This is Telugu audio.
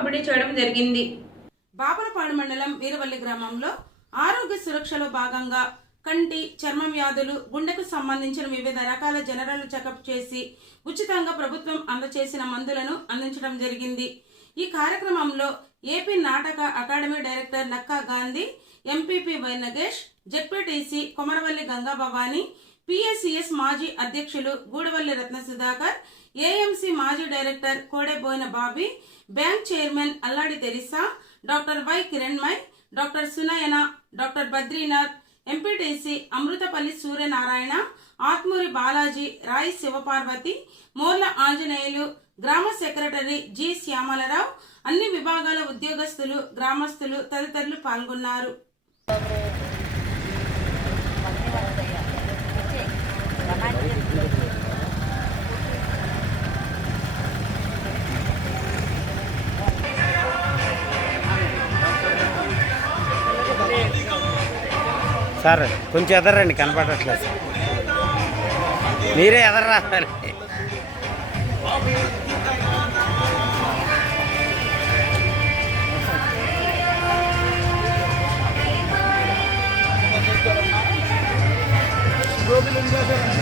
పంపిణీ చేయడం జరిగింది. బాపులపాడు మండలం వీరవల్లి గ్రామంలో ఆరోగ్య సురక్షలో భాగంగా కంటి, చర్మ వ్యాధులు, గుండెకు సంబంధించిన వివిధ రకాల జనరల్ చెకప్ చేసి ఉచితంగా ప్రభుత్వం అందజేసిన మందులను అందించడం జరిగింది. ఈ కార్యక్రమంలో AP Nataka academy director Nakka Gandhi, MPP Y Nagesh, ZPTC Komaravalli Ganga Bhavani, PSCS మాజీ అధ్యక్షులు గూడవల్లి రత్న సుధాకర్, ఏఎంసీ మాజీ director Kodeboina Bobby, bank chairman Alladi Teresa, doctor Y Kiranmai, doctor Sunayana, doctor Badrinath, MPTC Amruthapalli Suryanarayana, Atmuri Balaji, Rayi Sivaparvathi, Morla Anjaneyulu, గ్రామ సెక్రటరీ జి శ్యామలరావు, అన్ని విభాగాల ఉద్యోగస్తులు, గ్రామస్తులు తదితరులు పాల్గొన్నారు. సార్ కొంచెం ఎదరండి, కనపడట్లేదు సార్, మీరే ఎదర్రా. గోపిలింగేశ్వర